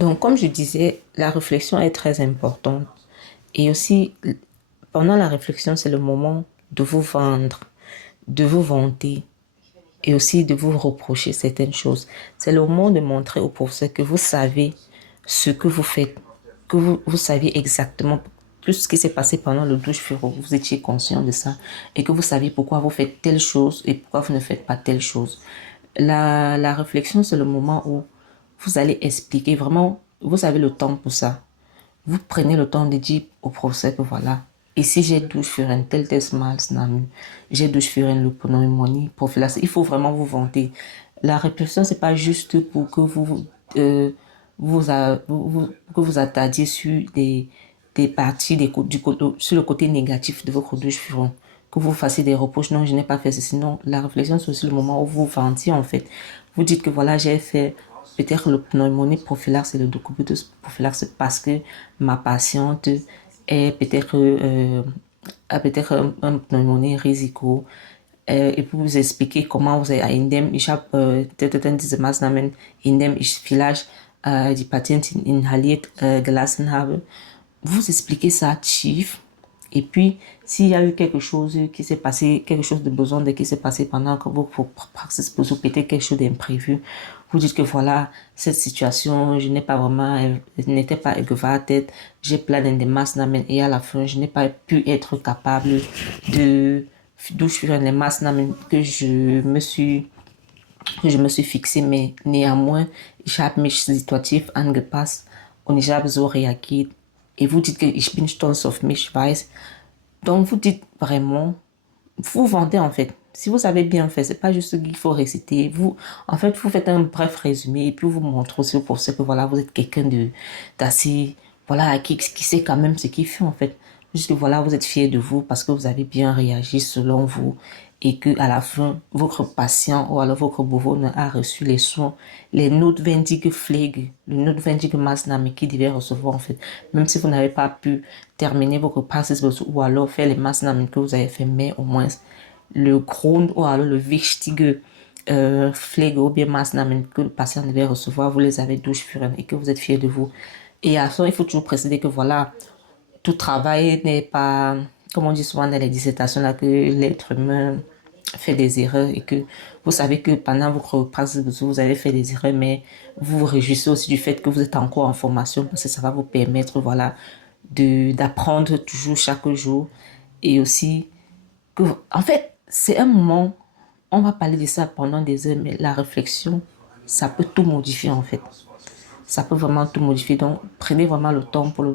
Donc, comme je disais, la réflexion est très importante. Et aussi, pendant la réflexion, c'est le moment de vous vendre, de vous vanter et aussi de vous reprocher certaines choses. C'est le moment de montrer au professeur que vous savez ce que vous faites, que vous saviez exactement tout ce qui s'est passé pendant le douche fureur, vous étiez conscient de ça et que vous saviez pourquoi vous faites telle chose et pourquoi vous ne faites pas telle chose. La réflexion, c'est le moment où vous allez expliquer vraiment, vous avez le temps pour ça. Vous prenez le temps de dire au professeur que voilà, ici j'ai douche sur un tel test mal, j'ai douche sur un le pneumonie, prophylaxie. Il faut vraiment vous vanter. La réflexion, c'est pas juste pour que euh, que vous attardiez sur des parties sur le côté négatif de votre douche fureur, que vous fassiez des reproches. Non, je n'ai pas fait ceci. Non, la réflexion, c'est aussi le moment où vous ventiez en fait. Vous dites que voilà, j'ai fait peut-être le pneumonie prophylaxe et le décubitus prophylaxe parce que ma patiente est peut-être a peut-être un pneumonie risico et puis vous expliquer comment vous avez indem ich habe diese Maßnahmen indem ich vielleicht die Patientin inhaliert gelassen habe. Vous expliquez ça chief et puis s'il y a eu quelque chose qui s'est passé, quelque chose de besoin de qui s'est passé pendant que vous praxis vous peut-être quelque chose d'imprévu, vous dites que voilà, cette situation, je n'ai pas vraiment, je n'étais pas tête, j'ai plein de maßnahmen et à la fin, je n'ai pas pu être capable de durchführen les maßnahmen que je me suis fixé, mais néanmoins, ich habe mich situativ angepasst und ich habe so reagiert. Et vous dites que ich bin stolz auf mich, weiß. Donc vous dites vraiment, vous vendez en fait. Si vous avez bien fait, c'est pas juste qu'il faut réciter. Vous, en fait, vous faites un bref résumé et puis vous montrez aussi pour ce que voilà, vous êtes quelqu'un d'assez, voilà, qui sait quand même ce qu'il fait en fait. Juste que voilà, vous êtes fier de vous parce que vous avez bien réagi selon vous et que à la fin, votre patient ou alors votre bewohner a reçu les soins, les notwendige Pflege, le notwendige Maßnahme qu'il devait recevoir en fait. Même si vous n'avez pas pu terminer votre praxis ou alors faire les Maßnahmen que vous avez fait, mais au moins le Grund ou alors le wichtige Pflege ou bien Maßnahmen que le patient devait recevoir, vous les avez durchführen et que vous êtes fier de vous. Et à ça, il faut toujours préciser que voilà, tout travail n'est pas, comme on dit souvent dans les dissertations, là, que l'être humain fait des erreurs et que vous savez que pendant votre praxis, vous avez fait des erreurs, mais vous vous réjouissez aussi du fait que vous êtes encore en formation parce que ça va vous permettre, voilà, d'apprendre toujours chaque jour et aussi que, en fait, c'est un moment, on va parler de ça pendant des heures, mais la réflexion, ça peut tout modifier en fait. Ça peut vraiment tout modifier. Donc, prenez vraiment le temps pour le